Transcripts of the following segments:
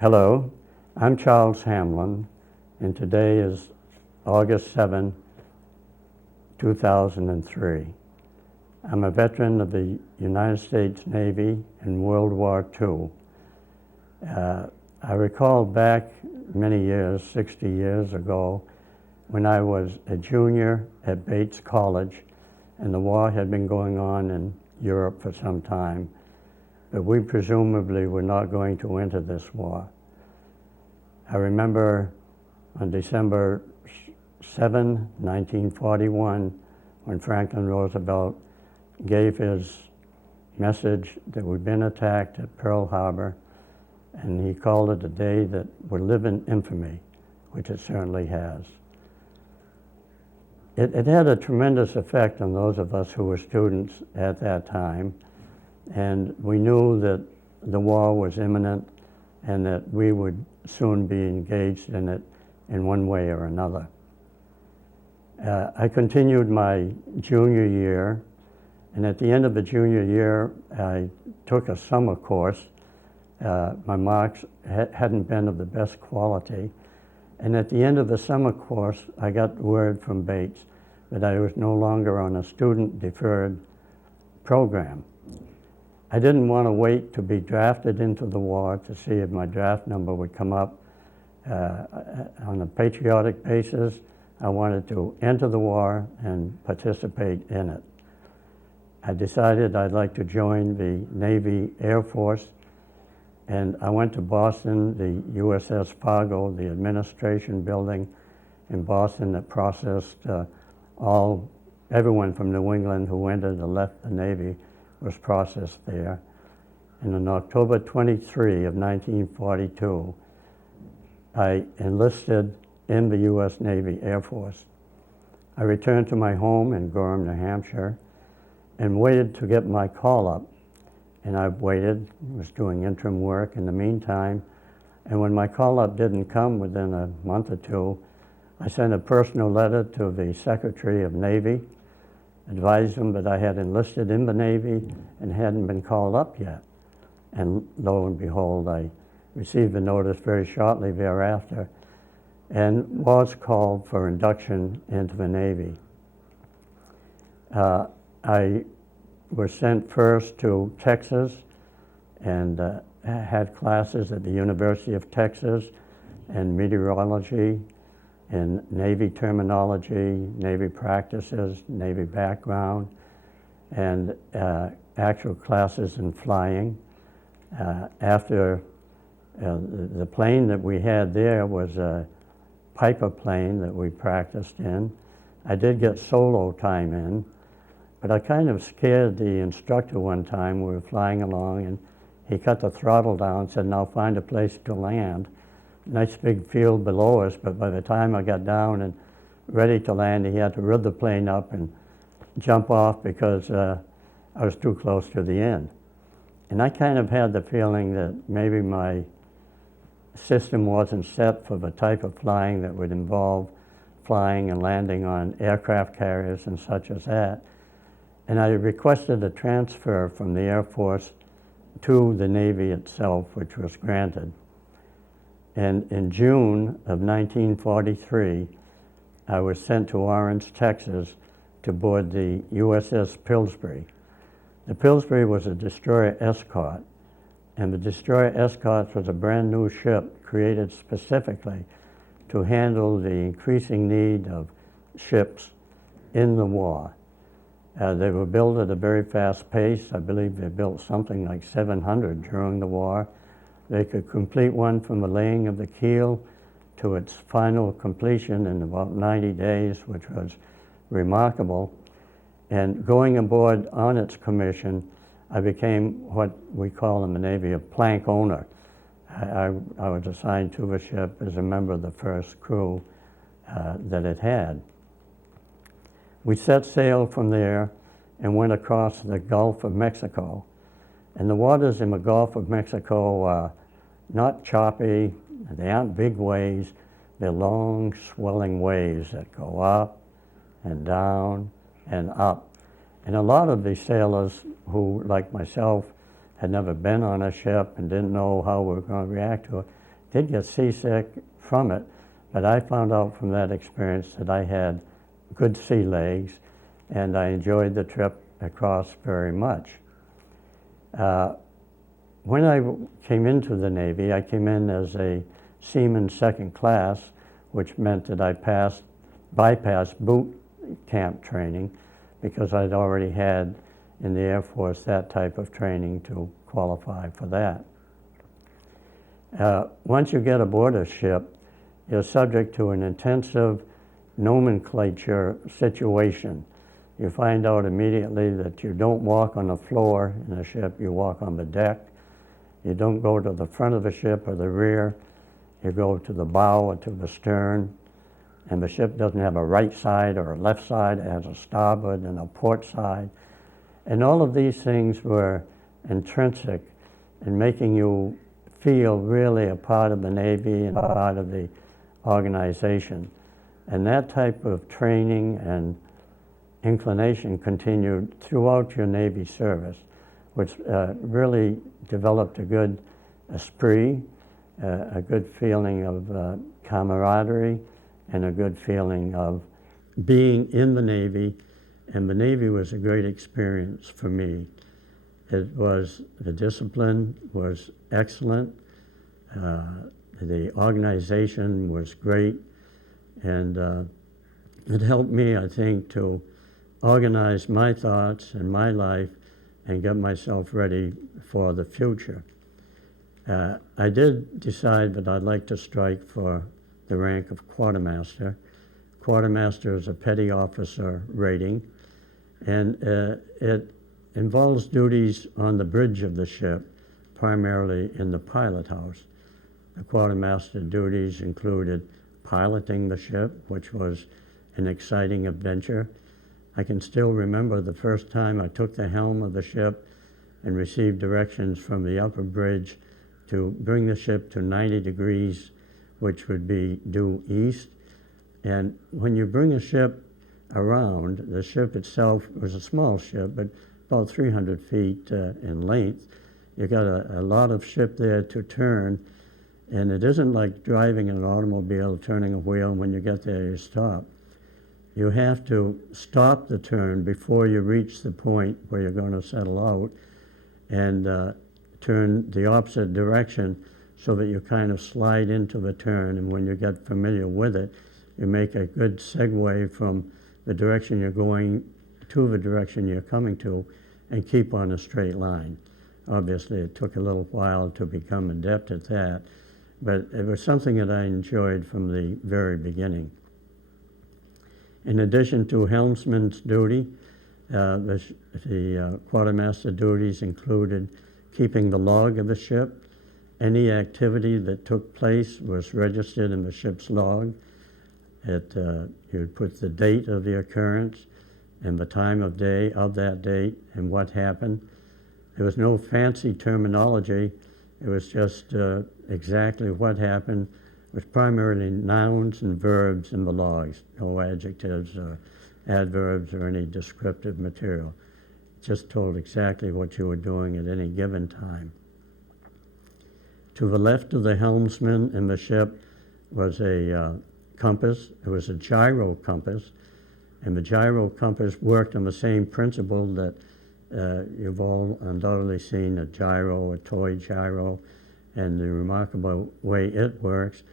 Hello, I'm Charles Hamlin, and today is August 7, 2003. I'm a veteran of the United States Navy in World War II. I recall back many years, 60 years ago, when I was a junior at Bates College, and the war had been going on in Europe for some time, but we presumably were not going to enter this war. I remember on December 7, 1941, when Franklin Roosevelt gave his message that we'd been attacked at Pearl Harbor, and he called it a day that would live in infamy, which it certainly has. It had a tremendous effect on those of us who were students at that time, and we knew that the war was imminent and that we would soon be engaged in it in one way or another. I continued my junior year, and at the end of the junior year, I took a summer course. My marks hadn't been of the best quality, and at the end of the summer course, I got word from Bates that I was no longer on a student-deferred program. I didn't want to wait to be drafted into the war to see if my draft number would come up. On a patriotic basis, I wanted to enter the war and participate in it. I decided I'd like to join the Navy Air Force, and I went to Boston, the USS Fargo, the administration building in Boston that processed everyone from New England who entered or left the Navy was processed there. And on October 23 of 1942, I enlisted in the U.S. Navy Air Force. I returned to my home in Gorham, New Hampshire, and waited to get my call-up. And I waited, was doing interim work in the meantime, and when my call-up didn't come within a month or two, I sent a personal letter to the Secretary of Navy, advised him that I had enlisted in the Navy and hadn't been called up yet. And lo and behold, I received the notice very shortly thereafter and was called for induction into the Navy. I was sent first to Texas and had classes at the University of Texas in meteorology, in Navy terminology, Navy practices, Navy background, and actual classes in flying. After the plane that we had there was a Piper plane that we practiced in. I did get solo time in, but I kind of scared the instructor one time. We were flying along, and he cut the throttle down and said, "Now find a place to land." Nice big field below us, but by the time I got down and ready to land, he had to rev the plane up and jump off because I was too close to the end. And I kind of had the feeling that maybe my system wasn't set for the type of flying that would involve flying and landing on aircraft carriers and such as that. And I requested a transfer from the Air Force to the Navy itself, which was granted. And in June of 1943, I was sent to Orange, Texas, to board the USS Pillsbury. The Pillsbury was a destroyer escort, and the destroyer escort was a brand new ship created specifically to handle the increasing need of ships in the war. They were built at a very fast pace. I believe they built something like 700 during the war. They could complete one from the laying of the keel to its final completion in about 90 days, which was remarkable. And going aboard on its commission, I became what we call in the Navy a plank owner. I was assigned to the ship as a member of the first crew that it had. We set sail from there and went across the Gulf of Mexico. And the waters in the Gulf of Mexico are not choppy, they aren't big waves, they're long swelling waves that go up and down and up. And a lot of the sailors who, like myself, had never been on a ship and didn't know how we were going to react to it, did get seasick from it, but I found out from that experience that I had good sea legs, and I enjoyed the trip across very much. When I came into the Navy, I came in as a seaman second class, which meant that I bypassed boot camp training because I'd already had in the Air Force that type of training to qualify for that. Once you get aboard a ship, you're subject to an intensive nomenclature situation. You find out immediately that you don't walk on the floor in a ship, you walk on the deck. You don't go to the front of the ship or the rear, you go to the bow or to the stern. And the ship doesn't have a right side or a left side, it has a starboard and a port side. And all of these things were intrinsic in making you feel really a part of the Navy and a part of the organization. And that type of training and inclination continued throughout your Navy service, which really developed a good esprit, a good feeling of camaraderie, and a good feeling of being in the Navy. And the Navy was a great experience for me. The discipline was excellent, the organization was great, and it helped me, I think, to organize my thoughts and my life and get myself ready for the future. I did decide that I'd like to strike for the rank of quartermaster. Quartermaster is a petty officer rating, and it involves duties on the bridge of the ship, primarily in the pilot house. The quartermaster duties included piloting the ship, which was an exciting adventure. I can still remember the first time I took the helm of the ship and received directions from the upper bridge to bring the ship to 90 degrees, which would be due east. And when you bring a ship around, the ship itself was a small ship, but about 300 feet in length. You got a lot of ship there to turn, and it isn't like driving an automobile, turning a wheel, and when you get there you stop. You have to stop the turn before you reach the point where you're going to settle out, and turn the opposite direction so that you kind of slide into the turn, and when you get familiar with it, you make a good segue from the direction you're going to the direction you're coming to, and keep on a straight line. Obviously, it took a little while to become adept at that, but it was something that I enjoyed from the very beginning. In addition to helmsman's duty, the quartermaster duties included keeping the log of the ship. Any activity that took place was registered in the ship's log. You'd put the date of the occurrence and the time of day of that date and what happened. There was no fancy terminology. It was just exactly what happened. It was primarily nouns and verbs in the logs, no adjectives or adverbs or any descriptive material. It just told exactly what you were doing at any given time. To the left of the helmsman in the ship was a compass. It was a gyro compass, and the gyro compass worked on the same principle that you've all undoubtedly seen a gyro, a toy gyro, and the remarkable way it works.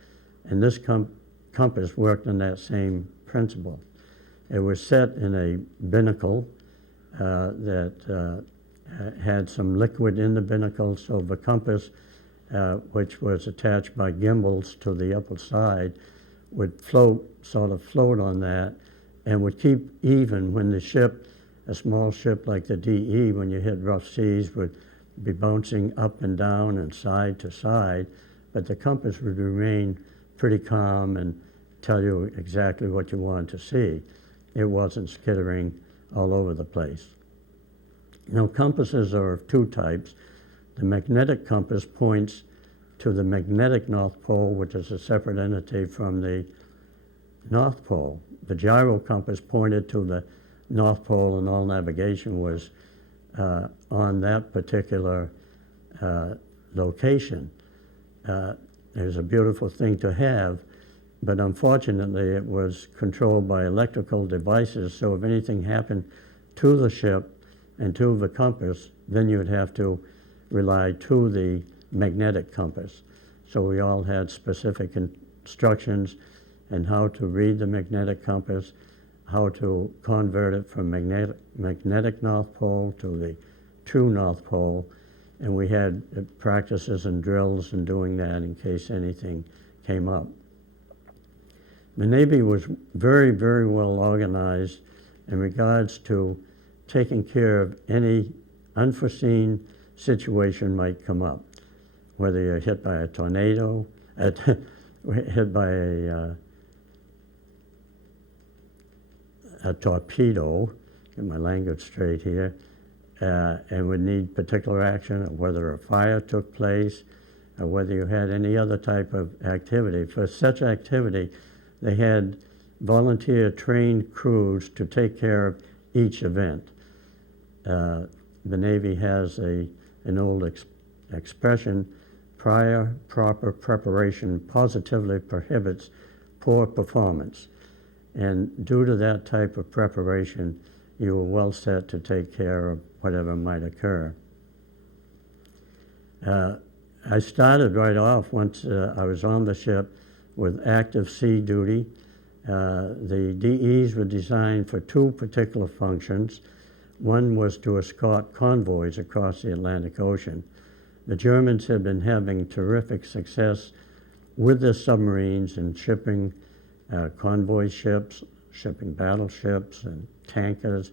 And this compass worked on that same principle. It was set in a binnacle that had some liquid in the binnacle, so the compass, which was attached by gimbals to the upper side, would sort of float on that, and would keep even when the ship, a small ship like the DE, when you hit rough seas, would be bouncing up and down and side to side, but the compass would remain pretty calm and tell you exactly what you wanted to see. It wasn't skittering all over the place. Now, compasses are of two types. The magnetic compass points to the magnetic North Pole, which is a separate entity from the North Pole. The gyro compass pointed to the North Pole, and all navigation was on that particular location. It was a beautiful thing to have, but unfortunately it was controlled by electrical devices, so if anything happened to the ship and to the compass, then you'd have to rely to the magnetic compass. So we all had specific instructions on how to read the magnetic compass, how to convert it from magnetic North Pole to the true North Pole, and we had practices and drills in doing that in case anything came up. The Navy was very, very well organized in regards to taking care of any unforeseen situation might come up, whether you're hit by a tornado, hit by a torpedo, get my language straight here, and would need particular action, or whether a fire took place, or whether you had any other type of activity. For such activity, they had volunteer trained crews to take care of each event. The Navy has an old expression, prior proper preparation positively prohibits poor performance. And due to that type of preparation, you were well set to take care of whatever might occur. I started right off once I was on the ship with active sea duty. The DEs were designed for two particular functions. One was to escort convoys across the Atlantic Ocean. The Germans had been having terrific success with their submarines and shipping convoy ships, shipping battleships and tankers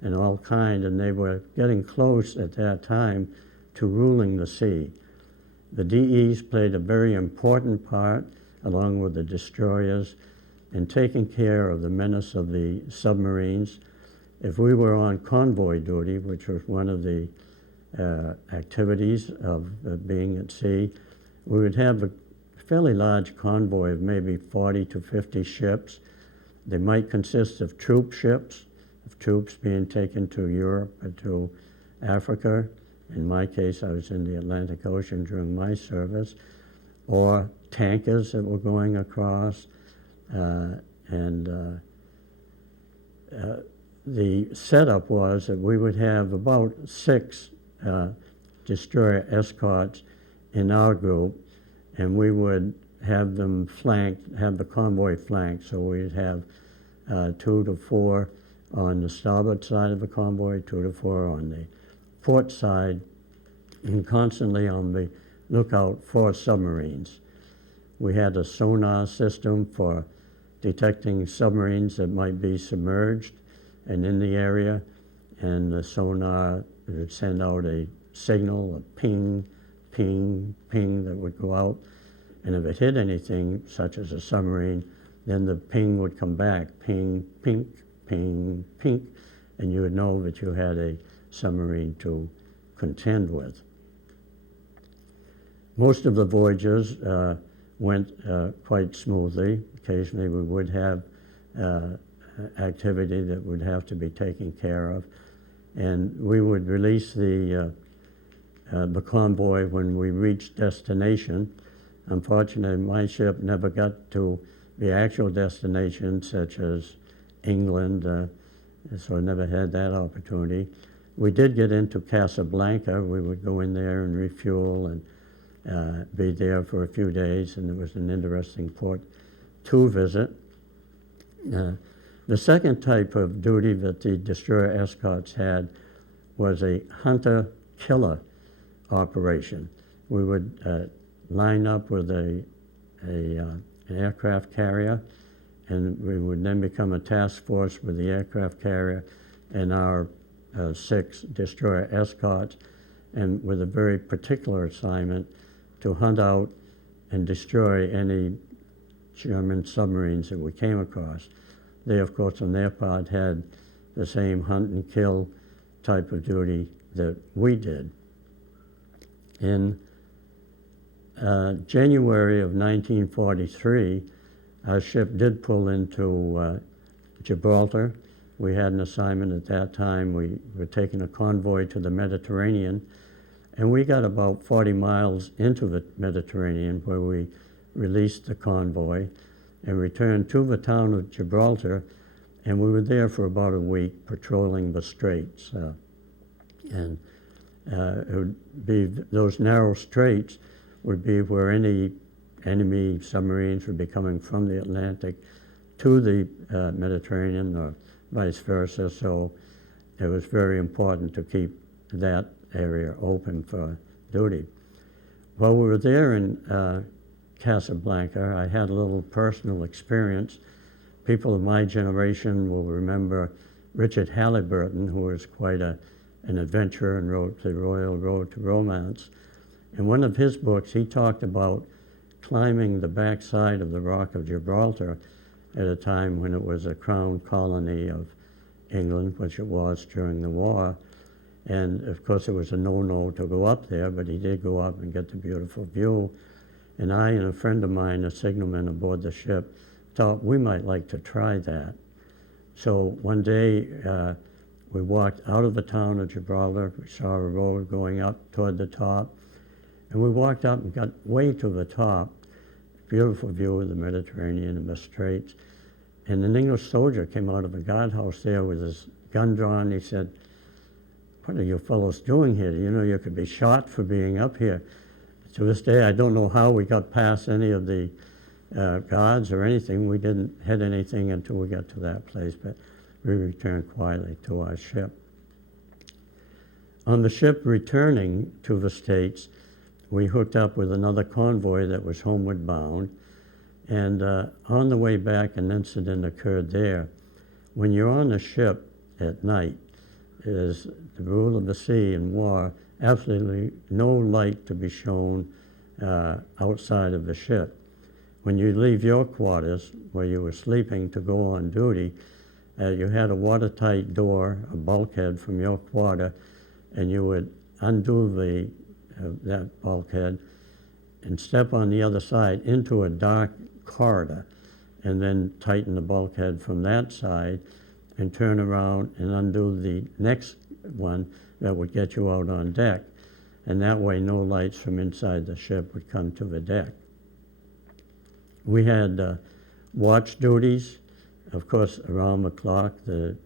and all kind, and they were getting close at that time to ruling the sea. The DEs played a very important part, along with the destroyers, in taking care of the menace of the submarines. If we were on convoy duty, which was one of the activities of being at sea, we would have a fairly large convoy of maybe 40 to 50 ships. They might consist of troop ships, of troops being taken to Europe or to Africa. In my case, I was in the Atlantic Ocean during my service, or tankers that were going across, the setup was that we would have about 6 destroyer escorts in our group, and we would have them flanked, have the convoy flanked. So we'd have 2 to 4 on the starboard side of the convoy, 2 to 4 on the port side, and constantly on the lookout for submarines. We had a sonar system for detecting submarines that might be submerged and in the area, and the sonar would send out a signal, a ping, ping, ping that would go out, and if it hit anything, such as a submarine, then the ping would come back, ping, pink, ping, pink, and you would know that you had a submarine to contend with. Most of the voyages went quite smoothly. Occasionally we would have activity that would have to be taken care of, and we would release the convoy when we reached destination. Unfortunately, my ship never got to the actual destination, such as England, so I never had that opportunity. We did get into Casablanca. We would go in there and refuel and be there for a few days, and it was an interesting port to visit. The second type of duty that the destroyer escorts had was a hunter-killer operation. We would line up with an aircraft carrier, and we would then become a task force with the aircraft carrier and our 6 destroyer escorts, and with a very particular assignment to hunt out and destroy any German submarines that we came across. They, of course, on their part had the same hunt and kill type of duty that we did. In January of 1943, our ship did pull into Gibraltar. We had an assignment at that time. We were taking a convoy to the Mediterranean, and we got about 40 miles into the Mediterranean, where we released the convoy and returned to the town of Gibraltar, and we were there for about a week patrolling the straits. And it would be those narrow straits would be where any enemy submarines would be coming from the Atlantic to the Mediterranean or vice versa. So it was very important to keep that area open for duty. While we were there in Casablanca, I had a little personal experience. People of my generation will remember Richard Halliburton, who was quite an adventurer and wrote The Royal Road to Romance. In one of his books, he talked about climbing the backside of the Rock of Gibraltar at a time when it was a crown colony of England, which it was during the war. And of course, it was a no-no to go up there, but he did go up and get the beautiful view. And I and a friend of mine, a signalman aboard the ship, thought we might like to try that. So one day, we walked out of the town of Gibraltar. We saw a road going up toward the top. And we walked up and got way to the top. Beautiful view of the Mediterranean and the Straits. And an English soldier came out of a guardhouse there with his gun drawn. He said, "What are you fellows doing here? You know you could be shot for being up here." To this day, I don't know how we got past any of the guards or anything. We didn't hit anything until we got to that place, but we returned quietly to our ship. On the ship returning to the States, we hooked up with another convoy that was homeward bound. And on the way back, an incident occurred there. When you're on a ship at night, it is the rule of the sea in war, absolutely no light to be shown outside of the ship. When you leave your quarters, where you were sleeping, to go on duty, you had a watertight door, a bulkhead from your quarter, and you would undo that bulkhead and step on the other side into a dark corridor, and then tighten the bulkhead from that side and turn around and undo the next one that would get you out on deck. And that way no lights from inside the ship would come to the deck. We had watch duties. Of course, around the clock, the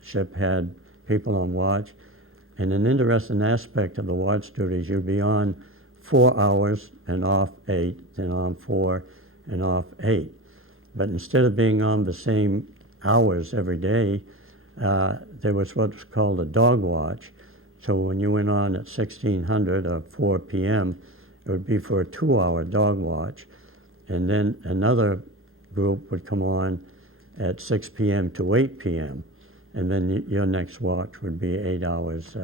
ship had people on watch. And an interesting aspect of the watch duties, you'd be on 4 hours and off 8, then on 4 and off 8. But instead of being on the same hours every day, there was what's called a dog watch. So when you went on at 1600 or 4 p.m., it would be for a 2-hour dog watch. And then another group would come on at 6 p.m. to 8 p.m. And then your next watch would be 8 hours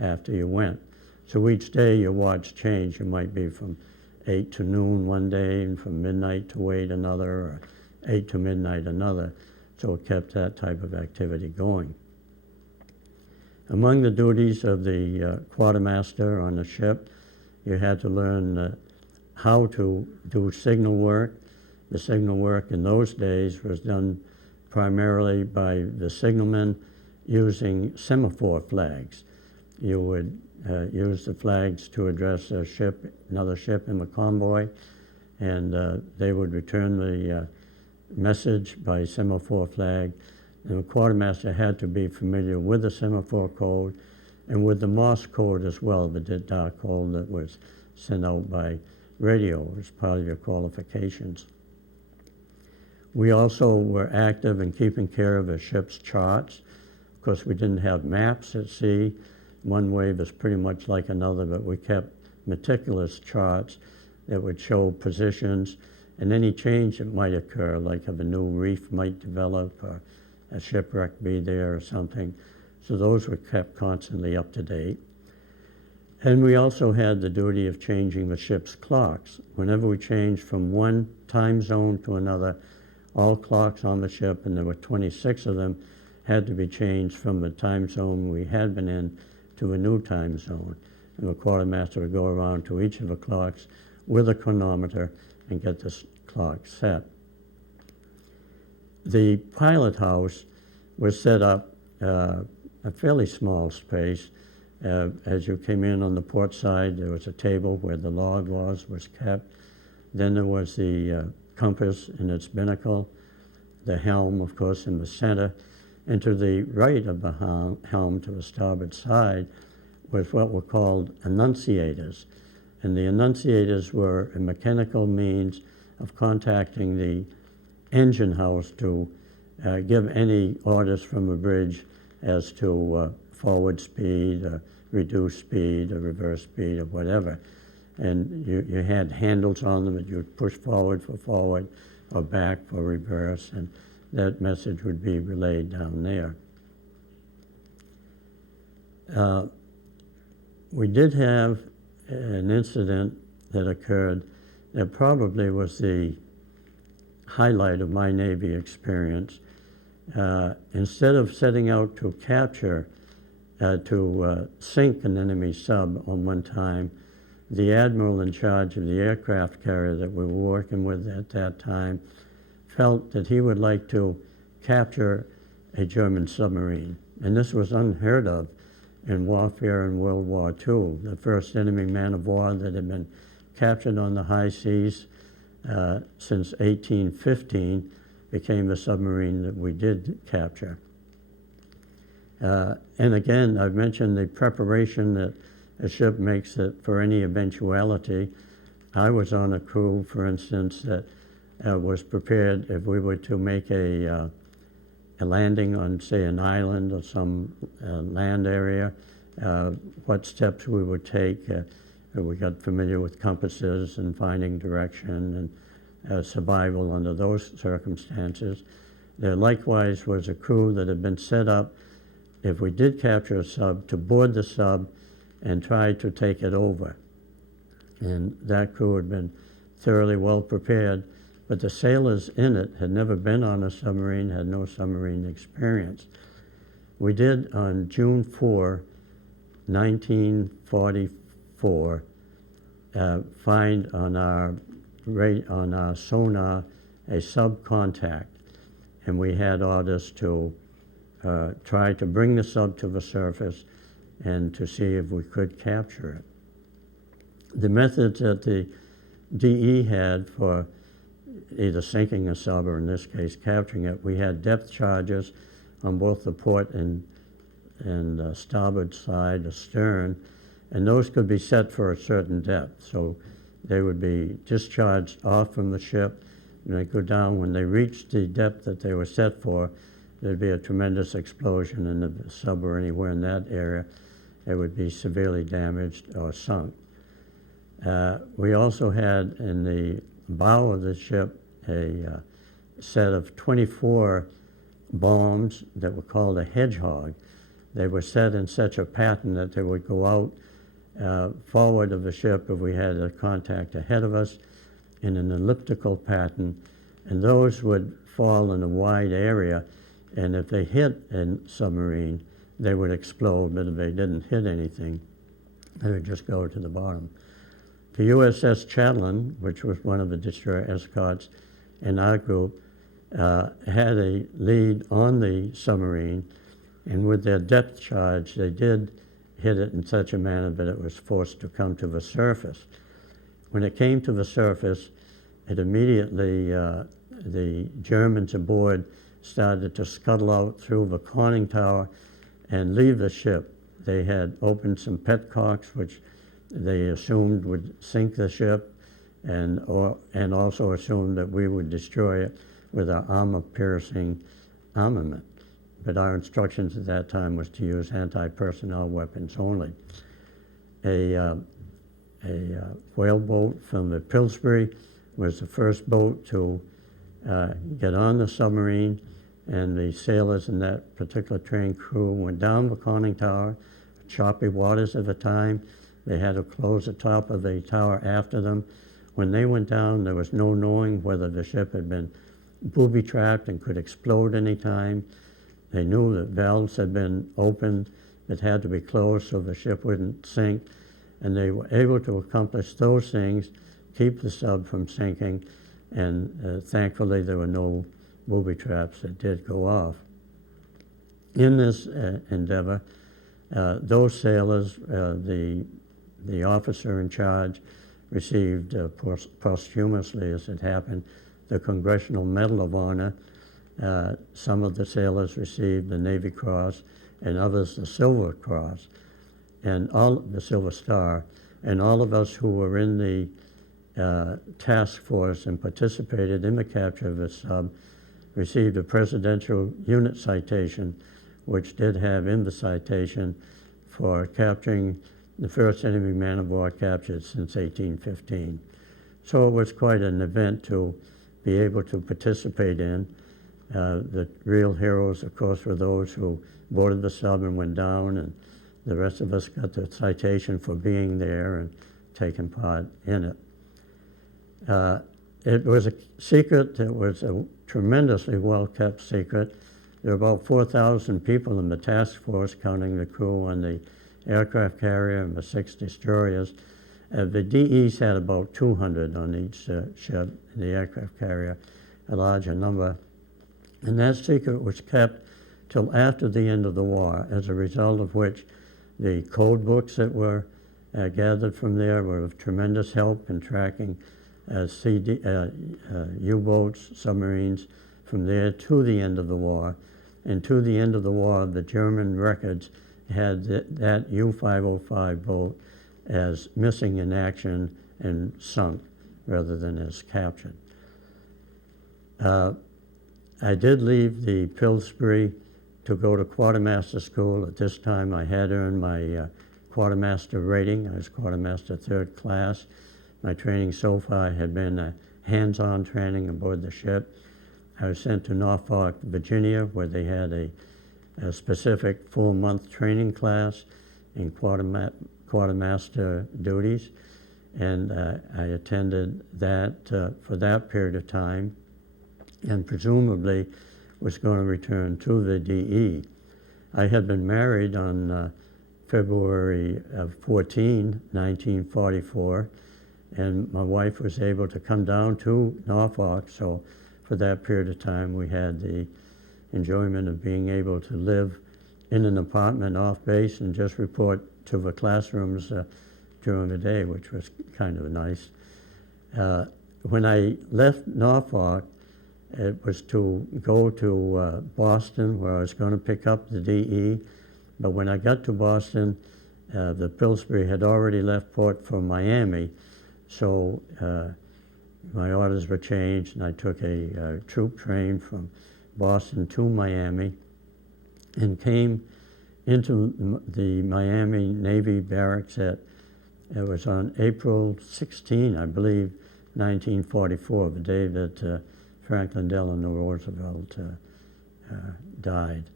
after you went. So each day your watch changed. It might be from 8 to noon one day, and from midnight to 8 another, or 8 to midnight another. So it kept that type of activity going. Among the duties of the quartermaster on the ship, you had to learn how to do signal work. The signal work in those days was done primarily by the signalmen using semaphore flags. You would use the flags to address a ship, another ship in the convoy, and they would return the message by semaphore flag. And the quartermaster had to be familiar with the semaphore code and with the Morse code as well, the dark code that was sent out by radio as part of your qualifications. We also were active in keeping care of the ship's charts. Of course, we didn't have maps at sea. One wave is pretty much like another, but we kept meticulous charts that would show positions and any change that might occur, like if a new reef might develop or a shipwreck be there or something. So those were kept constantly up to date. And we also had the duty of changing the ship's clocks. Whenever we changed from one time zone to another, all clocks on the ship, and there were 26 of them, had to be changed from the time zone we had been in to a new time zone. And the quartermaster would go around to each of the clocks with a chronometer and get the clock set. The pilot house was set up a fairly small space. As you came in on the port side, there was a table where the log was kept. Then there was the compass in its binnacle, the helm, of course, in the center, and to the right of the helm, to the starboard side, was what were called annunciators. And the annunciators were a mechanical means of contacting the engine house to give any orders from the bridge as to forward speed, or reduce speed, or reverse speed, or whatever. And you had handles on them that you'd push forward for forward or back for reverse, and that message would be relayed down there. We did have an incident that occurred that probably was the highlight of my Navy experience. Instead of setting out to capture, to sink an enemy sub on one time, the admiral in charge of the aircraft carrier that we were working with at that time felt that he would like to capture a German submarine. And this was unheard of in warfare in World War II. The first enemy man of war that had been captured on the high seas since 1815 became the submarine that we did capture. And again, I've mentioned the preparation that a ship makes it for any eventuality. I was on a crew, for instance, that was prepared if we were to make a landing on, say, an island or some land area, what steps we would take. We got familiar with compasses and finding direction and survival under those circumstances. There likewise was a crew that had been set up, if we did capture a sub, to board the sub and try to take it over. And that crew had been thoroughly well prepared, but the sailors in it had never been on a submarine, had no submarine experience. We did, on June 4, 1944, find on our sonar a sub contact, and we had orders to try to bring the sub to the surface and to see if we could capture it. The methods that the DE had for either sinking a sub or, in this case, capturing it, we had depth charges on both the port and starboard side, astern, and those could be set for a certain depth. So they would be discharged off from the ship, and they go down. When they reached the depth that they were set for, there'd be a tremendous explosion, and if the sub were anywhere in that area, it would be severely damaged or sunk. We also had in the bow of the ship a set of 24 bombs that were called a hedgehog. They were set in such a pattern that they would go out forward of the ship if we had a contact ahead of us in an elliptical pattern, and those would fall in a wide area, and if they hit a submarine, they would explode, but if they didn't hit anything, they would just go to the bottom. The USS Chatelaine, which was one of the destroyer escorts in our group, had a lead on the submarine, and with their depth charge, they did hit it in such a manner that it was forced to come to the surface. When it came to the surface, it immediately, the Germans aboard started to scuttle out through the conning tower and leave the ship. They had opened some petcocks, which they assumed would sink the ship, and also assumed that we would destroy it with our armor-piercing armament. But our instructions at that time was to use anti-personnel weapons only. A whaleboat from the Pillsbury was the first boat to get on the submarine, and the sailors in that particular train crew went down the conning tower, choppy waters at the time. They had to close the top of the tower after them. When they went down, there was no knowing whether the ship had been booby-trapped and could explode any time. They knew that valves had been opened that had to be closed so the ship wouldn't sink, and they were able to accomplish those things, keep the sub from sinking, and thankfully there were no booby traps that did go off. In this endeavor, those sailors, the officer in charge received posthumously, as it happened, the Congressional Medal of Honor. Some of the sailors received the Navy Cross, and others the Silver Cross, and all the Silver Star. And all of us who were in the task force and participated in the capture of the sub received a Presidential Unit Citation, which did have in the citation for capturing the first enemy man-of-war captured since 1815. So it was quite an event to be able to participate in. The real heroes, of course, were those who boarded the sub and went down, and the rest of us got the citation for being there and taking part in it. It was a secret. It was a tremendously well-kept secret. There were about 4,000 people in the task force, counting the crew on the aircraft carrier and the 6 destroyers. The DEs had about 200 on each ship, the aircraft carrier, a larger number. And that secret was kept till after the end of the war, as a result of which the code books that were gathered from there were of tremendous help in tracking U-boats, submarines, from there to the end of the war. And to the end of the war, the German records had that U-505 boat as missing in action and sunk rather than as captured. I did leave the Pillsbury to go to quartermaster school. At this time, I had earned my quartermaster rating. I was quartermaster 3rd class. My training so far had been hands-on training aboard the ship. I was sent to Norfolk, Virginia, where they had a specific 4-month training class in quartermaster duties, and I attended that for that period of time, and presumably was going to return to the DE. I had been married on February of 1944, and my wife was able to come down to Norfolk, so for that period of time we had the enjoyment of being able to live in an apartment off base and just report to the classrooms during the day, which was kind of nice. When I left Norfolk, it was to go to Boston, where I was going to pick up the DE. But when I got to Boston, the Pillsbury had already left port for Miami. So my orders were changed, and I took a troop train from Boston to Miami and came into the Miami Navy barracks it was on April 16, I believe, 1944, the day that Franklin Delano Roosevelt died.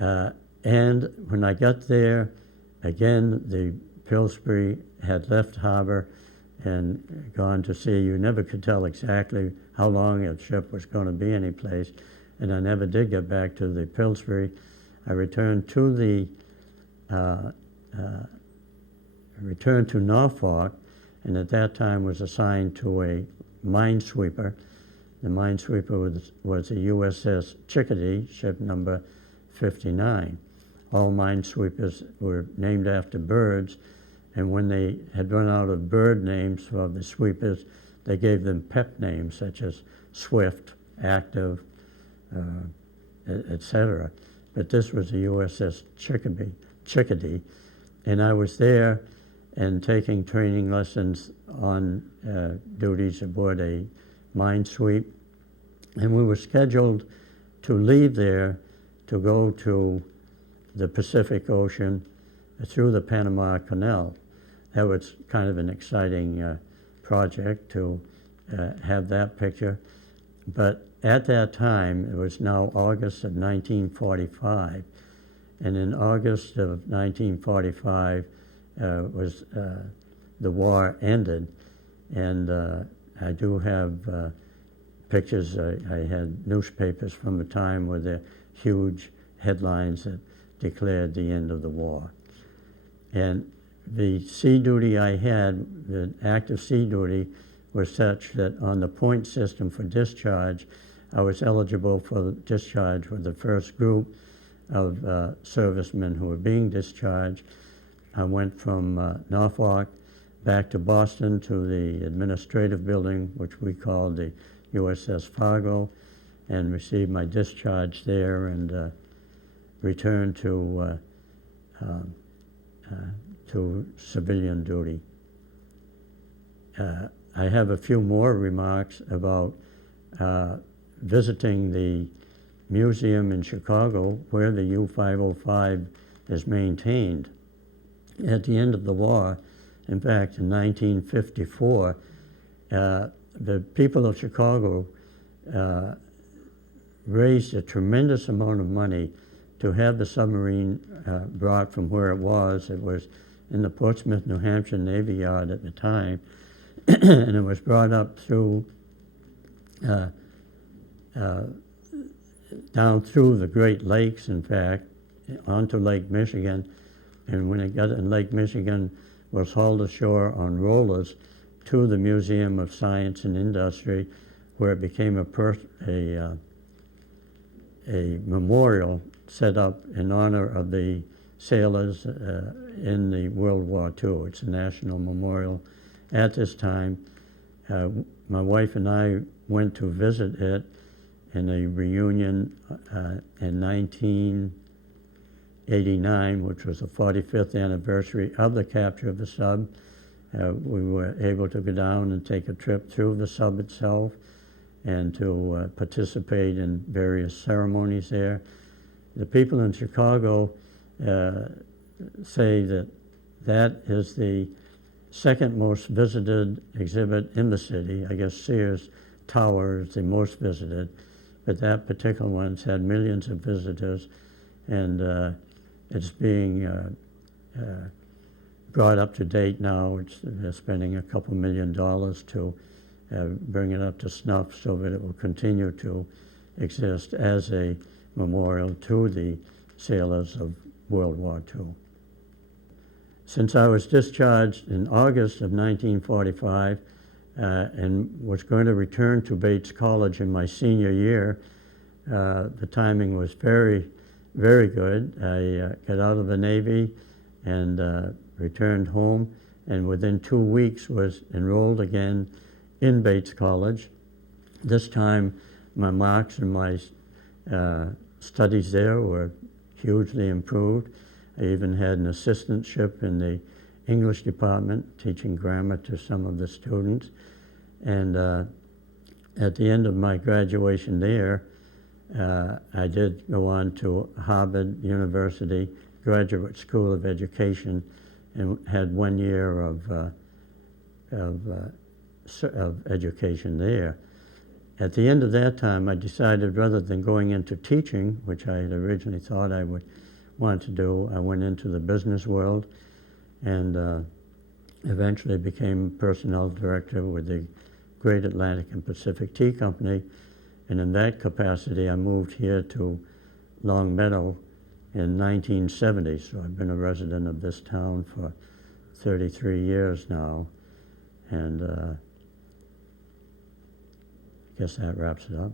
And when I got there, again, the Pillsbury had left harbor and gone to sea. You never could tell exactly how long a ship was going to be any place, and I never did get back to the Pillsbury. I returned to Norfolk, and at that time was assigned to a minesweeper. The minesweeper was a USS Chickadee, ship number 59. All minesweepers were named after birds, and when they had run out of bird names for the sweepers, they gave them pet names such as Swift, Active, etc. But this was a USS Chickadee, and I was there and taking training lessons on duties aboard a minesweep, and we were scheduled to leave there to go to the Pacific Ocean through the Panama Canal. That was kind of an exciting project to have that picture. But at that time, it was now August of 1945, and in August of 1945 was the war ended, and I do have pictures. I had newspapers from the time with the huge headlines that declared the end of the war. And the sea duty I had, the active sea duty, was such that on the point system for discharge, I was eligible for discharge with the first group of servicemen who were being discharged. I went from Norfolk back to Boston to the administrative building, which we called the USS Fargo, and received my discharge there and returned to civilian duty. I have a few more remarks about visiting the museum in Chicago where the U-505 is maintained. At the end of the war, in fact, in 1954, the people of Chicago raised a tremendous amount of money to have the submarine brought from where it was. It was in the Portsmouth, New Hampshire Navy Yard at the time, and it was brought up through down through the Great Lakes, in fact, onto Lake Michigan, and when it got in Lake Michigan, was hauled ashore on rollers to the Museum of Science and Industry, where it became a memorial set up in honor of the sailors in the World War II. It's a national memorial. At this time, my wife and I went to visit it in a reunion in 1989, which was the 45th anniversary of the capture of the sub. We were able to go down and take a trip through the sub itself and to participate in various ceremonies there. The people in Chicago say that that is the second most visited exhibit in the city. I guess Sears Tower is the most visited, but that particular one's had millions of visitors, and it's being brought up to date now. They're spending a couple $1 million to bring it up to snuff so that it will continue to exist as a memorial to the sailors of World War II. Since I was discharged in August of 1945 and was going to return to Bates College in my senior year, the timing was very, very good. I got out of the Navy and returned home, and within 2 weeks was enrolled again in Bates College. This time my marks and my studies there were hugely improved. I even had an assistantship in the English department, teaching grammar to some of the students. And at the end of my graduation there, I did go on to Harvard University Graduate School of Education and had 1 year of education there. At the end of that time, I decided rather than going into teaching, which I had originally thought I would want to do, I went into the business world and eventually became personnel director with the Great Atlantic and Pacific Tea Company. And in that capacity, I moved here to Long Meadow in 1970. So I've been a resident of this town for 33 years now. And I guess that wraps it up.